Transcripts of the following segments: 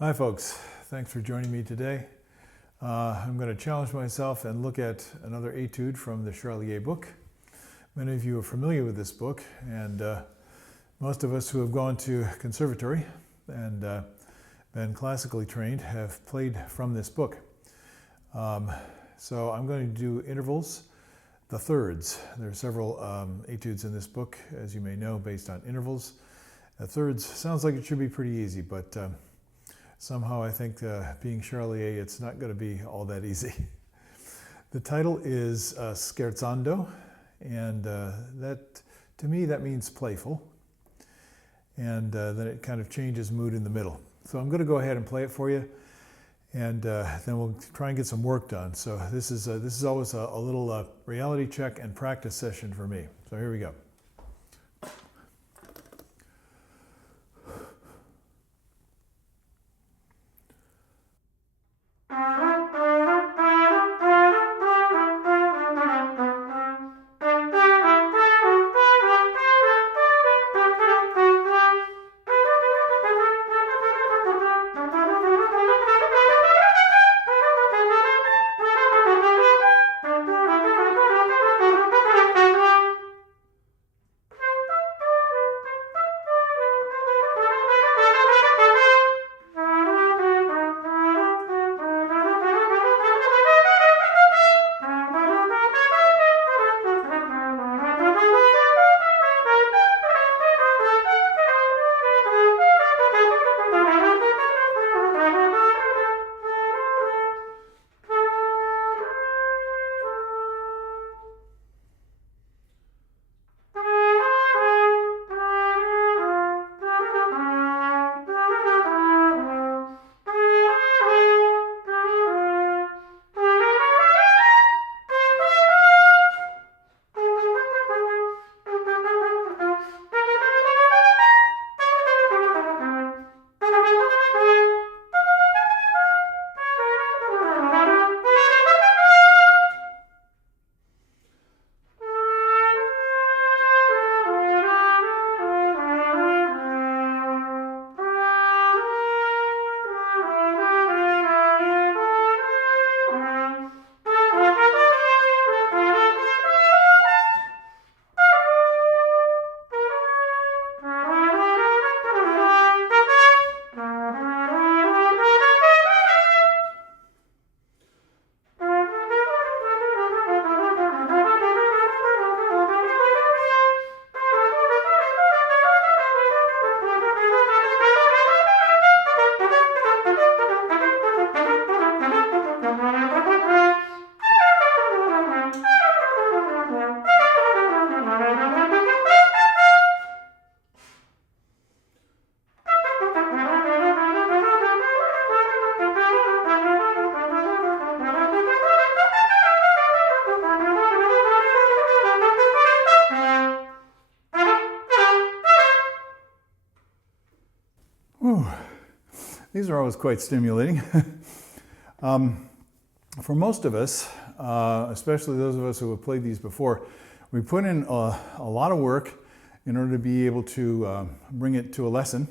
Hi folks, thanks for joining me today. I'm going to challenge myself and look at another etude from the Charlier book. Many of you are familiar with this book, and most of us who have gone to conservatory and been classically trained have played from this book. So I'm going to do intervals, the thirds. There are several etudes in this book, as you may know, based on intervals. The thirds sounds like it should be pretty easy, but somehow I think being Charlier, it's not going to be all that easy. The title is Scherzando, and that, to me, that means playful. And then it kind of changes mood in the middle. So I'm going to go ahead and play it for you, and then we'll try and get some work done. So this is always a little reality check and practice session for me. So here we go. Whew. These are always quite stimulating. For most of us, especially those of us who have played these before, we put in a lot of work in order to be able to bring it to a lesson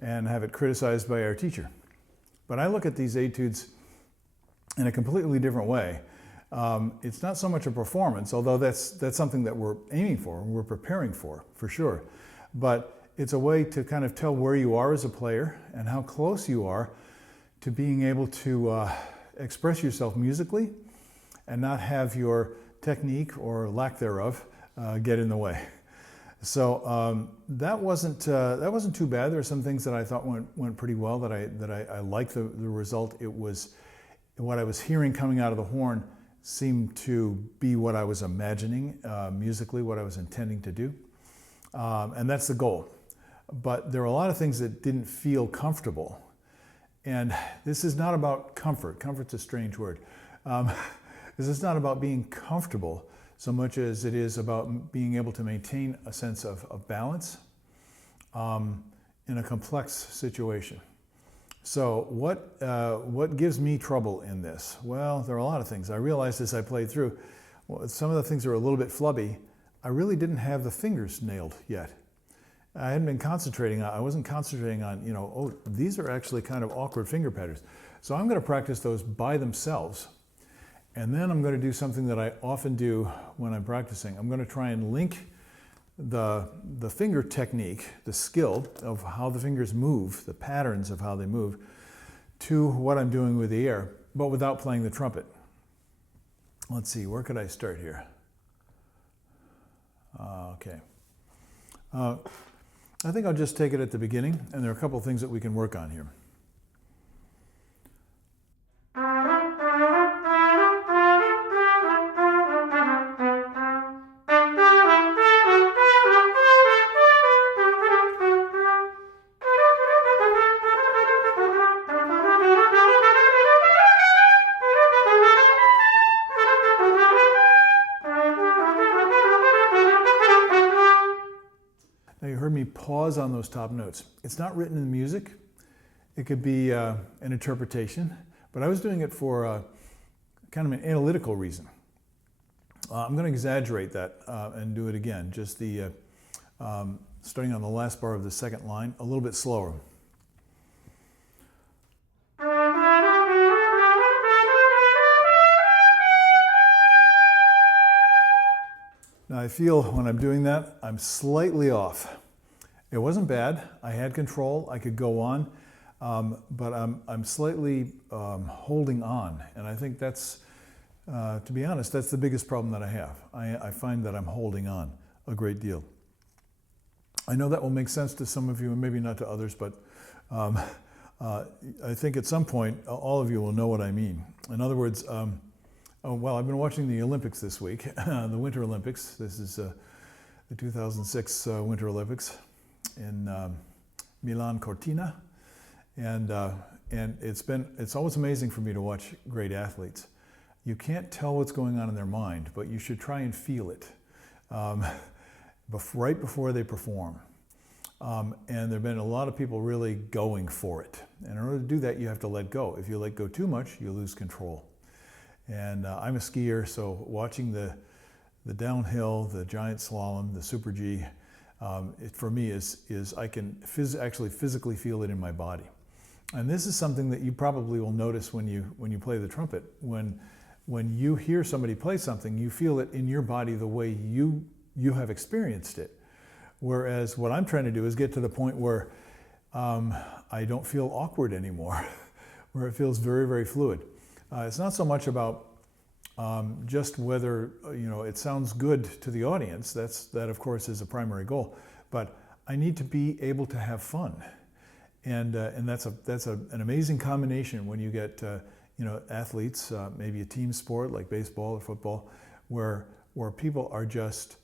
and have it criticized by our teacher. But I look at these etudes in a completely different way. It's not so much a performance, although that's something that we're aiming for, we're preparing for sure. But it's a way to kind of tell where you are as a player and how close you are to being able to express yourself musically and not have your technique or lack thereof get in the way. So that wasn't too bad. There were some things that I thought went pretty well, that I liked the result. It was what I was hearing coming out of the horn seemed to be what I was imagining musically, what I was intending to do, and that's the goal. But there are a lot of things that didn't feel comfortable. And this is not about comfort. Comfort's a strange word. This is not about being comfortable so much as it is about being able to maintain a sense of balance in a complex situation. So what gives me trouble in this? Well, there are a lot of things. I realized as I played through, some of the things are a little bit flubby. I really didn't have the fingers nailed yet. I hadn't been concentrating on, I wasn't concentrating on, you know, oh, these are actually kind of awkward finger patterns. So I'm going to practice those by themselves. And then I'm going to do something that I often do when I'm practicing. I'm going to try and link the finger technique, the skill of how the fingers move, the patterns of how they move, to what I'm doing with the air, but without playing the trumpet. Let's see, where could I start here? Okay. I think I'll just take it at the beginning, and there are a couple of things that we can work on here. Now you heard me pause on those top notes. It's not written in the music. It could be an interpretation, but I was doing it for kind of an analytical reason. I'm going to exaggerate that and do it again. Just the starting on the last bar of the second line, a little bit slower. Now I feel when I'm doing that, I'm slightly off. It wasn't bad. I had control. I could go on, but I'm slightly holding on, and I think that's, to be honest, that's the biggest problem that I have. I find that I'm holding on a great deal. I know that will make sense to some of you, and maybe not to others, but I think at some point all of you will know what I mean. In other words. Oh, well, I've been watching the Olympics this week, the Winter Olympics. This is the 2006 Winter Olympics in Milan Cortina, and it's always amazing for me to watch great athletes. You can't tell what's going on in their mind, but you should try and feel it right before they perform. And there have been a lot of people really going for it. And in order to do that, you have to let go. If you let go too much, you lose control. And I'm a skier, so watching the downhill, the giant slalom, the Super G, it for me is I can actually physically feel it in my body. And this is something that you probably will notice when you play the trumpet. When you hear somebody play something, you feel it in your body the way you have experienced it. Whereas what I'm trying to do is get to the point where I don't feel awkward anymore, where it feels very, very fluid. It's not so much about just whether it sounds good to the audience. That of course is a primary goal. But I need to be able to have fun, and that's an amazing combination when you get athletes, maybe a team sport like baseball or football, where people are just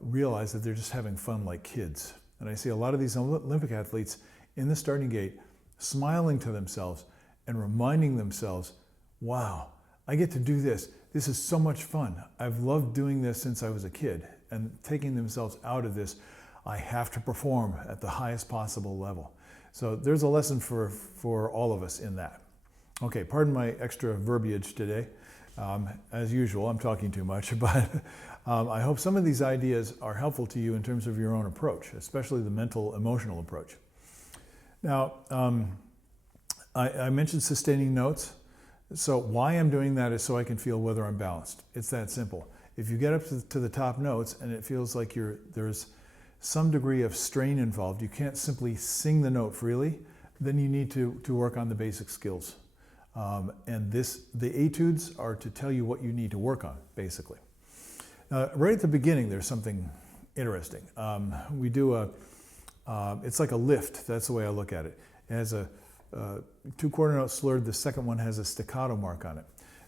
realize that they're just having fun like kids. And I see a lot of these Olympic athletes in the starting gate smiling to themselves and reminding themselves, wow, I get to do this. This is so much fun. I've loved doing this since I was a kid. And taking themselves out of this, I have to perform at the highest possible level. So there's a lesson for all of us in that. Okay, pardon my extra verbiage today. As usual, I'm talking too much, but I hope some of these ideas are helpful to you in terms of your own approach, especially the mental, emotional approach. Now, I mentioned sustaining notes. So why I'm doing that is so I can feel whether I'm balanced. It's that simple. If you get up to the top notes and it feels like there's some degree of strain involved, you can't simply sing the note freely, then you need to work on the basic skills. And the etudes are to tell you what you need to work on, basically. Right at the beginning, there's something interesting. We do it's like a lift. That's the way I look at it. It has a two quarter notes slurred. The second one has a staccato mark on it.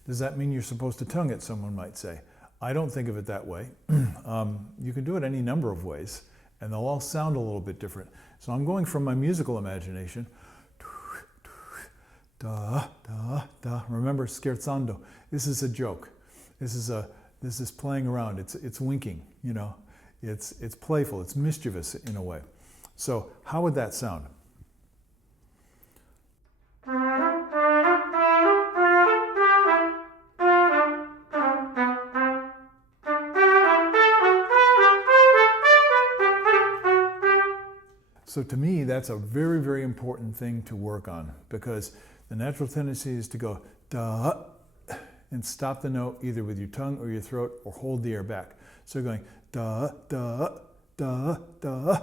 Does that mean you're supposed to tongue it, someone might say? I don't think of it that way. You can do it any number of ways, and they'll all sound a little bit different. So I'm going from my musical imagination. Da, da, da. Remember, scherzando. This is a joke. This is playing around. It's winking. It's playful. It's mischievous in a way. So how would that sound? So to me, that's a very, very important thing to work on, because the natural tendency is to go da and stop the note either with your tongue or your throat, or hold the air back. So you're going da, da, da, da,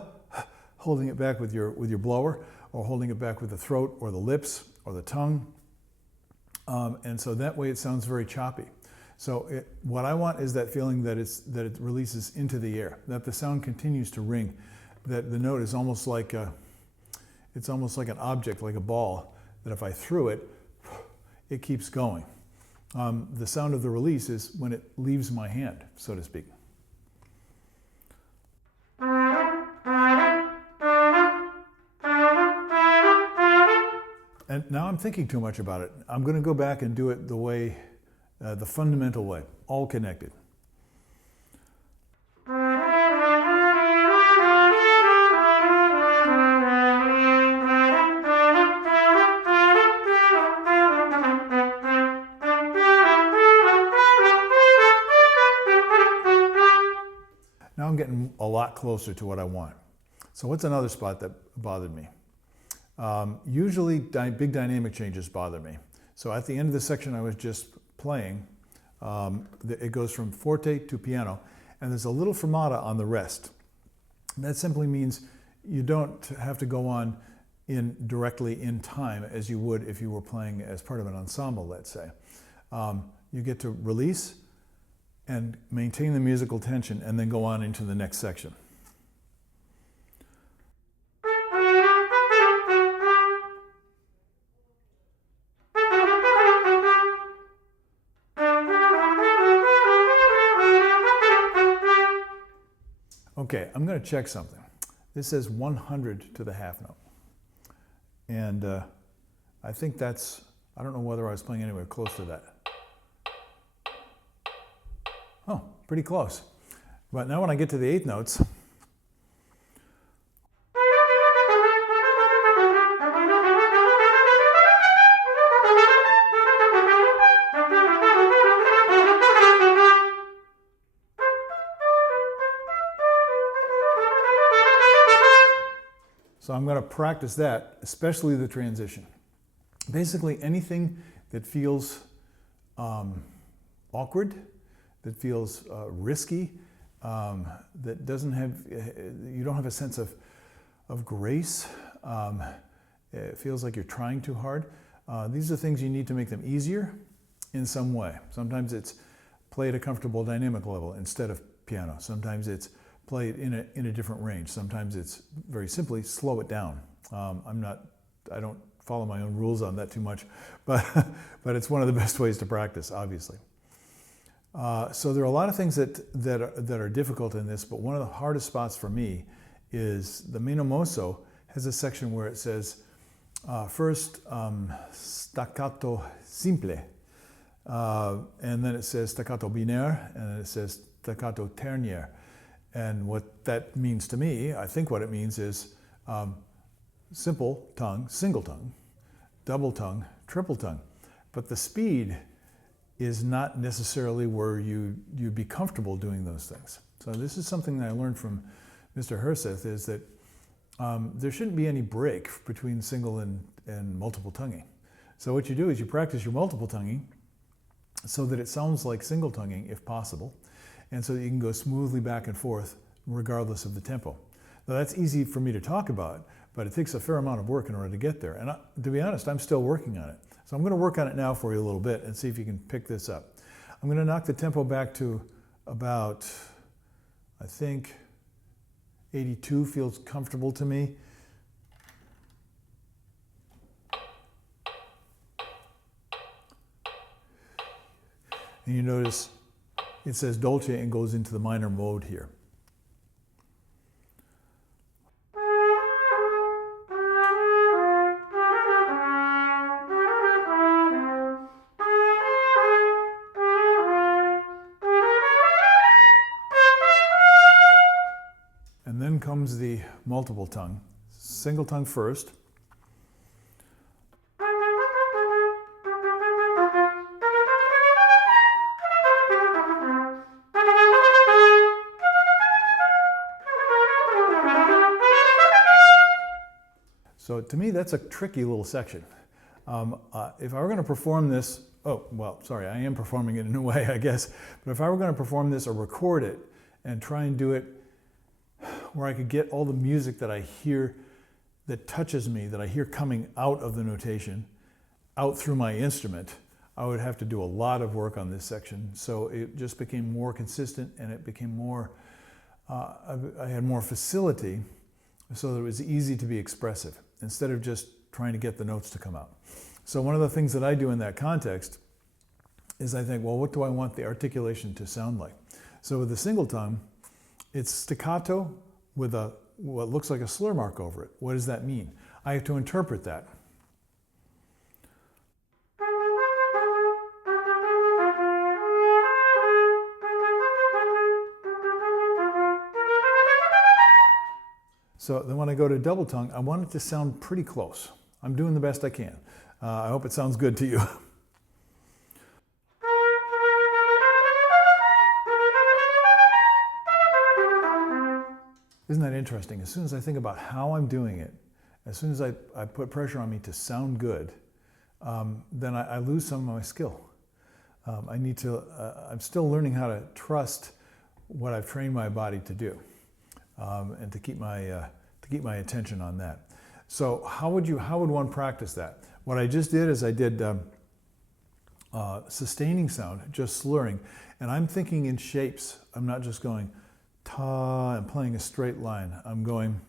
holding it back with your blower, or holding it back with the throat or the lips or the tongue. And so that way it sounds very choppy. So what I want is that feeling that it releases into the air, that the sound continues to ring, that the note is almost like it's almost like an object, like a ball, that if I threw it, it keeps going. The sound of the release is when it leaves my hand, so to speak. And now I'm thinking too much about it. I'm going to go back and do it the way, the fundamental way, all connected. Now I'm getting a lot closer to what I want. So what's another spot that bothered me? Usually big dynamic changes bother me. So at the end of the section I was just playing, it goes from forte to piano, and there's a little fermata on the rest. That simply means you don't have to go on directly in time as you would if you were playing as part of an ensemble, let's say. You get to release and maintain the musical tension and then go on into the next section. Okay, I'm going to check something. This says 100 to the half note. And I think that's, I don't know whether I was playing anywhere close to that. Oh, pretty close. But now when I get to the eighth notes, so I'm going to practice that, especially the transition. Basically anything that feels awkward, that feels risky, that doesn't have, you don't have a sense of grace, it feels like you're trying too hard. These are things you need to make them easier in some way. Sometimes it's play at a comfortable dynamic level instead of piano. Sometimes it's play it in a different range. Sometimes it's very simply slow it down. I don't follow my own rules on that too much, but it's one of the best ways to practice, obviously. So there are a lot of things that are difficult in this, but one of the hardest spots for me is the Meno Mosso has a section where it says, first staccato simple, and then it says staccato binaire, and then it says staccato ternière. And what that means to me, I think what it means is simple tongue, single tongue, double tongue, triple tongue. But the speed is not necessarily where you'd be comfortable doing those things. So this is something that I learned from Mr. Herseth, is that there shouldn't be any break between single and multiple tonguing. So what you do is you practice your multiple tonguing so that it sounds like single tonguing if possible, and so that you can go smoothly back and forth regardless of the tempo. Now that's easy for me to talk about, but it takes a fair amount of work in order to get there. And to be honest, I'm still working on it. So I'm going to work on it now for you a little bit and see if you can pick this up. I'm going to knock the tempo back to about, I think, 82 feels comfortable to me. And you notice it says dolce and goes into the minor mode here. And then comes the multiple tongue. Single tongue first. So to me, that's a tricky little section. If I were going to perform this, oh, well, sorry, I am performing it in a way, I guess. But if I were going to perform this or record it and try and do it where I could get all the music that I hear that touches me, that I hear coming out of the notation, out through my instrument, I would have to do a lot of work on this section. So it just became more consistent, and it became more, I had more facility so that it was easy to be expressive instead of just trying to get the notes to come out. So one of the things that I do in that context is I think, well, what do I want the articulation to sound like? So with the single tongue, it's staccato with what looks like a slur mark over it. What does that mean? I have to interpret that. So then when I go to double tongue, I want it to sound pretty close. I'm doing the best I can. I hope it sounds good to you. Isn't that interesting? As soon as I think about how I'm doing it, as soon as I put pressure on me to sound good, then I lose some of my skill. I'm still learning how to trust what I've trained my body to do, and to keep my attention on that. So how would one practice that? What I just did is I did sustaining sound, just slurring, and I'm thinking in shapes. I'm not just going ta and playing a straight line. I'm going.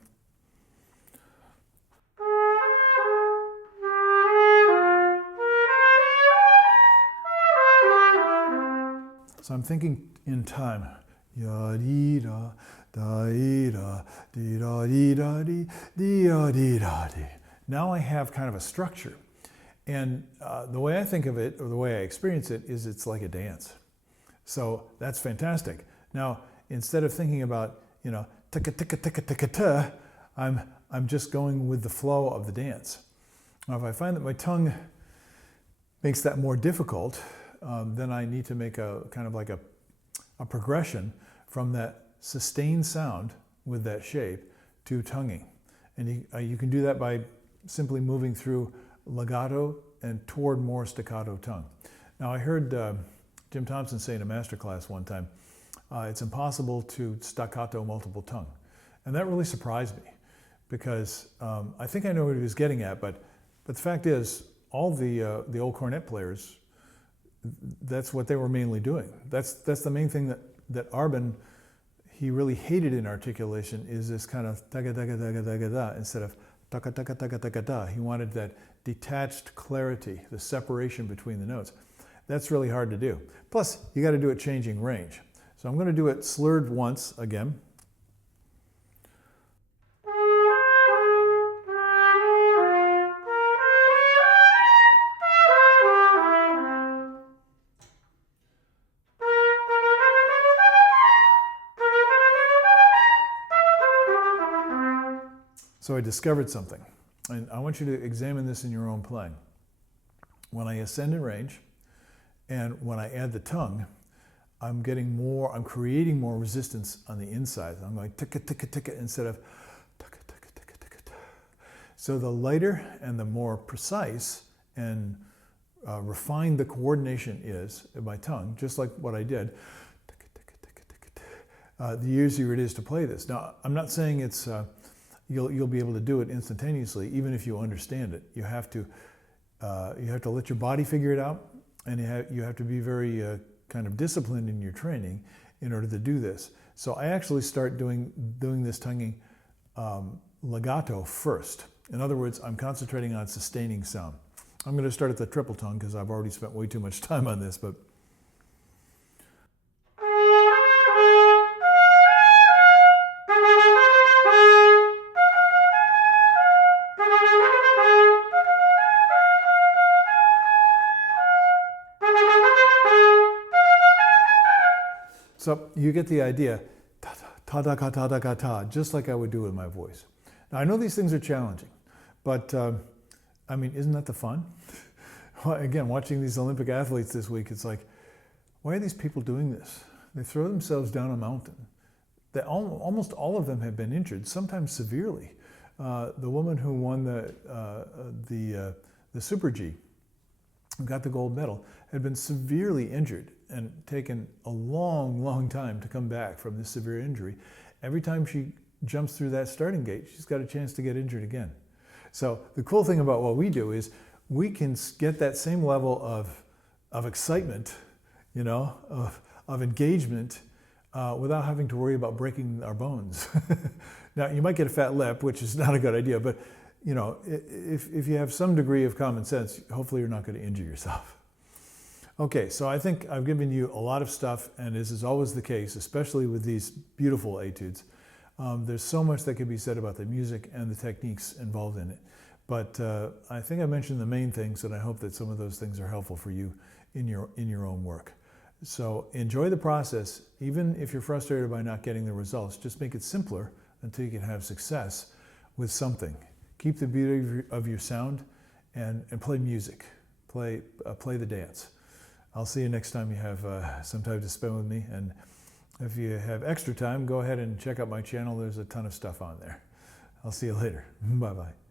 So I'm thinking in time. Ya dee da da dee da dee da dee da dee dee da dee da dee. Now I have kind of a structure, and the way I think of it, or the way I experience it, is it's like a dance. So that's fantastic. Now instead of thinking about ticka ticka ticka ticka ta, I'm just going with the flow of the dance. Now if I find that my tongue makes that more difficult, then I need to make a kind of like a progression from that sustained sound with that shape to tonguing. And you can do that by simply moving through legato and toward more staccato tongue. Now I heard Jim Thompson say in a master class one time, it's impossible to staccato multiple tongue. And that really surprised me, because I think I know what he was getting at, but the fact is, all the old cornet players, that's what they were mainly doing. That's the main thing that Arbin, he really hated in articulation, is this kind of taga taga taga taga da instead of taka taka taka taka da. He wanted that detached clarity, the separation between the notes. That's really hard to do. Plus, you got to do it changing range. So I'm going to do it slurred once again. So I discovered something, and I want you to examine this in your own playing. When I ascend in range, and when I add the tongue, I'm creating more resistance on the inside. I'm going ticka ticka ticka instead of ticka ticka ticka ticka ticka. So the lighter and the more precise and refined the coordination is in my tongue, just like what I did, ticka ticka ticka ticka ticka, the easier it is to play this. Now, I'm not saying it's you'll be able to do it instantaneously, even if you understand it. You have to let your body figure it out, and you have to be very kind of disciplined in your training in order to do this. So I actually start doing this tonguing legato first. In other words, I'm concentrating on sustaining sound. I'm going to start at the triple tongue because I've already spent way too much time on this, but so you get the idea, ta da ka ta da ka ta, just like I would do with my voice. Now I know these things are challenging, but I mean, isn't that the fun? Again, watching these Olympic athletes this week, it's like, why are these people doing this? They throw themselves down a mountain. Almost all of them have been injured, sometimes severely. The woman who won the Super G, who got the gold medal, had been severely injured and taken a long, long time to come back from this severe injury. Every time she jumps through that starting gate, she's got a chance to get injured again. So the cool thing about what we do is we can get that same level of excitement, you know, of engagement without having to worry about breaking our bones. Now, you might get a fat lip, which is not a good idea, but you know, if you have some degree of common sense, hopefully you're not going to injure yourself. Okay, so I think I've given you a lot of stuff, and as is always the case, especially with these beautiful etudes, there's so much that can be said about the music and the techniques involved in it. But I think I mentioned the main things, and I hope that some of those things are helpful for you in your own work. So enjoy the process, even if you're frustrated by not getting the results. Just make it simpler until you can have success with something. Keep the beauty of your sound and play music. Play the dance. I'll see you next time you have some time to spend with me. And if you have extra time, go ahead and check out my channel. There's a ton of stuff on there. I'll see you later. Bye-bye.